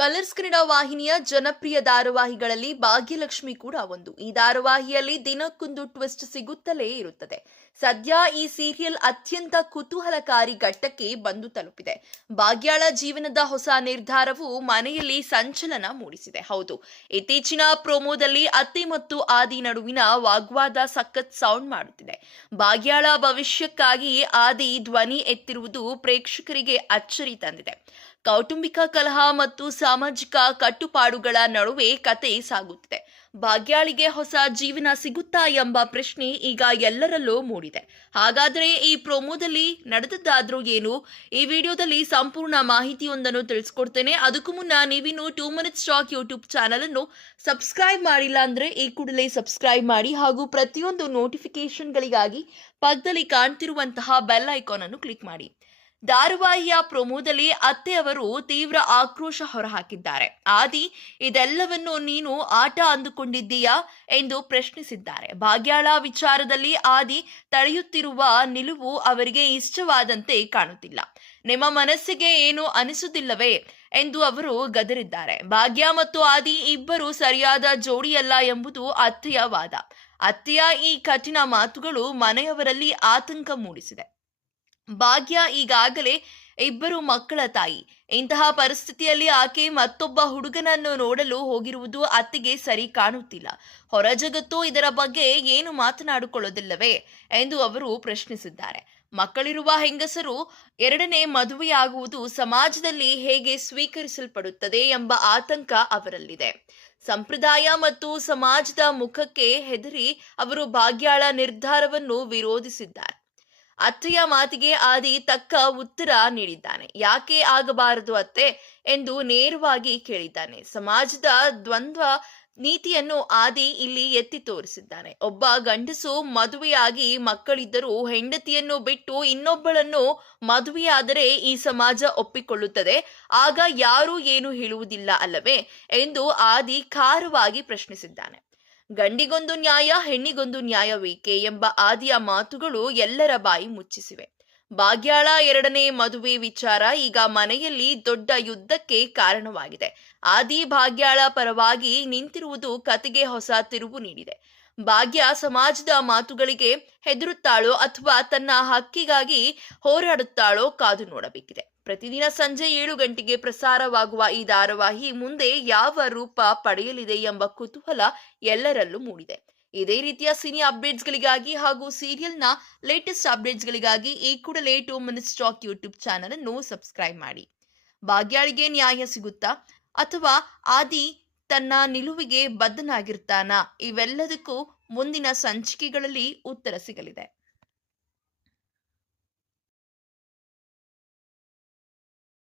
Colours Kannada ವಾಹಿನಿಯ ಜನಪ್ರಿಯ ಧಾರಾವಾಹಿಗಳಲ್ಲಿ ಭಾಗ್ಯಲಕ್ಷ್ಮಿ ಕೂಡ ಒಂದು. ಈ ಧಾರಾವಾಹಿಯಲ್ಲಿ ದಿನಕ್ಕೊಂದು ಟ್ವಿಸ್ಟ್ ಸಿಗುತ್ತಲೇ ಇರುತ್ತದೆ. ಸದ್ಯ ಈ ಸೀರಿಯಲ್ ಅತ್ಯಂತ ಕುತೂಹಲಕಾರಿ ಘಟ್ಟಕ್ಕೆ ಬಂದು ತಲುಪಿದೆ. ಭಾಗ್ಯಾಳ ಜೀವನದ ಹೊಸ ನಿರ್ಧಾರವು ಮನೆಯಲ್ಲಿ ಸಂಚಲನ ಮೂಡಿಸಿದೆ. ಹೌದು, ಇತ್ತೀಚಿನ ಪ್ರೋಮೋದಲ್ಲಿ ಅತ್ತೆ ಮತ್ತು ಆದಿ ನಡುವಿನ ವಾಗ್ವಾದ ಸಖತ್ ಸೌಂಡ್ ಮಾಡುತ್ತಿದೆ. ಭಾಗ್ಯಾಳ ಭವಿಷ್ಯಕ್ಕಾಗಿ ಆದಿ ಧ್ವನಿ ಎತ್ತಿರುವುದು ಪ್ರೇಕ್ಷಕರಿಗೆ ಅಚ್ಚರಿ ತಂದಿದೆ. ಕೌಟುಂಬಿಕ ಕಲಹ ಮತ್ತು ಸಾಮಾಜಿಕ ಕಟ್ಟುಪಾಡುಗಳ ನಡುವೆ ಕತೆ ಸಾಗುತ್ತಿದೆ. ಭಾಗ್ಯಾಳಿಗೆ ಹೊಸ ಜೀವನ ಸಿಗುತ್ತಾ ಎಂಬ ಪ್ರಶ್ನೆ ಈಗ ಎಲ್ಲರಲ್ಲೂ ಮೂಡಿದೆ. ಹಾಗಾದರೆ ಈ ಪ್ರೋಮೋದಲ್ಲಿ ನಡೆದದ್ದಾದ್ರೂ ಏನು? ಈ ವಿಡಿಯೋದಲ್ಲಿ ಸಂಪೂರ್ಣ ಮಾಹಿತಿಯೊಂದನ್ನು ತಿಳಿಸ್ಕೊಡ್ತೇನೆ. ಅದಕ್ಕೂ ಮುನ್ನ ನೀವಿನ್ನು 2 ಮಿನಿಟ್ಸ್ ಟಾಕ್ ಯೂಟ್ಯೂಬ್ ಚಾನಲ್ ಅನ್ನು ಸಬ್ಸ್ಕ್ರೈಬ್ ಮಾಡಿಲ್ಲ ಅಂದ್ರೆ ಈ ಕೂಡಲೇ ಸಬ್ಸ್ಕ್ರೈಬ್ ಮಾಡಿ ಹಾಗೂ ಪ್ರತಿಯೊಂದು ನೋಟಿಫಿಕೇಶನ್ಗಳಿಗಾಗಿ ಪಕ್ಕದಲ್ಲಿ ಕಾಣ್ತಿರುವಂತಹ ಬೆಲ್ ಐಕಾನ್ ಅನ್ನು ಕ್ಲಿಕ್ ಮಾಡಿ. ಧಾರಾವಾಹಿಯ ಪ್ರೋಮೋದಲ್ಲಿ ಅತ್ತೆಯವರು ತೀವ್ರ ಆಕ್ರೋಶ ಹೊರಹಾಕಿದ್ದಾರೆ. ಆದಿ, ಇದೆಲ್ಲವನ್ನು ನೀನು ಆಟ ಅಂದುಕೊಂಡಿದ್ದೀಯಾ ಎಂದು ಪ್ರಶ್ನಿಸಿದ್ದಾರೆ. ಭಾಗ್ಯಾಳ ವಿಚಾರದಲ್ಲಿ ಆದಿ ತಡೆಯುತ್ತಿರುವ ನಿಲುವು ಅವರಿಗೆ ಇಷ್ಟವಾದಂತೆ ಕಾಣುತ್ತಿಲ್ಲ. ನಿಮ್ಮ ಮನಸ್ಸಿಗೆ ಏನು ಅನಿಸುವುದಿಲ್ಲವೇ ಎಂದು ಅವರು ಗದರಿದ್ದಾರೆ. ಭಾಗ್ಯ ಮತ್ತು ಆದಿ ಇಬ್ಬರು ಸರಿಯಾದ ಜೋಡಿಯಲ್ಲ ಎಂಬುದು ಅತ್ತೆಯ ವಾದ. ಅತ್ತೆಯ ಈ ಕಠಿಣ ಮಾತುಗಳು ಮನೆಯವರಲ್ಲಿ ಆತಂಕ ಮೂಡಿಸಿದೆ. ಭಾಗ್ಯ ಈಗಾಗಲೇ ಇಬ್ಬರು ಮಕ್ಕಳ ತಾಯಿ. ಇಂತಹ ಪರಿಸ್ಥಿತಿಯಲ್ಲಿ ಆಕೆ ಮತ್ತೊಬ್ಬ ಹುಡುಗನನ್ನು ನೋಡಲು ಹೋಗಿರುವುದು ಅತ್ತೆಗೆ ಸರಿ ಕಾಣುತ್ತಿಲ್ಲ. ಹೊರ ಜಗತ್ತು ಇದರ ಬಗ್ಗೆ ಏನು ಮಾತನಾಡಿಕೊಳ್ಳೋದಿಲ್ಲವೇ ಎಂದು ಅವರು ಪ್ರಶ್ನಿಸಿದ್ದಾರೆ. ಮಕ್ಕಳಿರುವ ಹೆಂಗಸರು ಎರಡನೇ ಮದುವೆಯಾಗುವುದು ಸಮಾಜದಲ್ಲಿ ಹೇಗೆ ಸ್ವೀಕರಿಸಲ್ಪಡುತ್ತದೆ ಎಂಬ ಆತಂಕ ಅವರಲ್ಲಿದೆ. ಸಂಪ್ರದಾಯ ಮತ್ತು ಸಮಾಜದ ಮುಖಕ್ಕೆ ಹೆದರಿ ಅವರು ಭಾಗ್ಯಾಳ ನಿರ್ಧಾರವನ್ನು ವಿರೋಧಿಸಿದ್ದಾರೆ. ಅತ್ತೆಯ ಮಾತಿಗೆ ಆದಿ ತಕ್ಕ ಉತ್ತರ ನೀಡಿದ್ದಾನೆ. ಯಾಕೆ ಆಗಬಾರದು ಅತ್ತೆ ಎಂದು ನೇರವಾಗಿ ಕೇಳಿದ್ದಾನೆ. ಸಮಾಜದ ದ್ವಂದ್ವ ನೀತಿಯನ್ನು ಆದಿ ಇಲ್ಲಿ ಎತ್ತಿ ತೋರಿಸಿದ್ದಾನೆ. ಒಬ್ಬ ಗಂಡಸು ಮದುವೆಯಾಗಿ ಮಕ್ಕಳಿದ್ದರೂ ಹೆಂಡತಿಯನ್ನು ಬಿಟ್ಟು ಇನ್ನೊಬ್ಬಳನ್ನು ಮದುವೆಯಾದರೆ ಈ ಸಮಾಜ ಒಪ್ಪಿಕೊಳ್ಳುತ್ತದೆ. ಆಗ ಯಾರೂ ಏನು ಹೇಳುವುದಿಲ್ಲ ಅಲ್ಲವೇ ಎಂದು ಆದಿ ಖಾರವಾಗಿ ಪ್ರಶ್ನಿಸಿದ್ದಾನೆ. ಗಂಡಿಗೊಂದು ನ್ಯಾಯ, ಹೆಣ್ಣಿಗೊಂದು ನ್ಯಾಯವೇಕೆ ಎಂಬ ಆದಿಯ ಮಾತುಗಳು ಎಲ್ಲರ ಬಾಯಿ ಮುಚ್ಚಿಸಿವೆ. ಭಾಗ್ಯಾಳ ಎರಡನೇ ಮದುವೆ ವಿಚಾರ ಈಗ ಮನೆಯಲ್ಲಿ ದೊಡ್ಡ ಯುದ್ಧಕ್ಕೆ ಕಾರಣವಾಗಿದೆ. ಆದಿ ಭಾಗ್ಯಾಳ ಪರವಾಗಿ ನಿಂತಿರುವುದು ಕತೆಗೆ ಹೊಸ ತಿರುವು ನೀಡಿದೆ. ಭಾಗ್ಯ ಸಮಾಜದ ಮಾತುಗಳಿಗೆ ಹೆದರುತ್ತಾಳೋ ಅಥವಾ ತನ್ನ ಹಕ್ಕಿಗಾಗಿ ಹೋರಾಡುತ್ತಾಳೋ ಕಾದು ನೋಡಬೇಕಿದೆ. ಪ್ರತಿದಿನ ಸಂಜೆ 7 ಗಂಟೆಗೆ ಪ್ರಸಾರವಾಗುವ ಈ ಧಾರಾವಾಹಿ ಮುಂದೆ ಯಾವ ರೂಪ ಪಡೆಯಲಿದೆ ಎಂಬ ಕುತೂಹಲ ಎಲ್ಲರಲ್ಲೂ ಮೂಡಿದೆ. ಇದೇ ರೀತಿಯ ಸಿನಿ ಅಪ್ಡೇಟ್ಸ್ಗಳಿಗಾಗಿ ಹಾಗೂ ಸೀರಿಯಲ್ನ ಲೇಟೆಸ್ಟ್ ಅಪ್ಡೇಟ್ಸ್ಗಳಿಗಾಗಿ ಈ ಕೂಡಲೇ 2 ಮಿನಿಟ್ಸ್ ಟಾಕ್ ಯೂಟ್ಯೂಬ್ ಚಾನಲ್ ಅನ್ನು ಸಬ್ಸ್ಕ್ರೈಬ್ ಮಾಡಿ. ಭಾಗ್ಯಾಳಿಗೆ ನ್ಯಾಯ ಸಿಗುತ್ತಾ ಅಥವಾ ಆದಿ ತನ್ನ ನಿಲುವಿಗೆ ಬದ್ಧನಾಗಿರ್ತಾನಾ? ಇವೆಲ್ಲದಕ್ಕೂ ಮುಂದಿನ ಸಂಚಿಕೆಗಳಲ್ಲಿ ಉತ್ತರ ಸಿಗಲಿದೆ.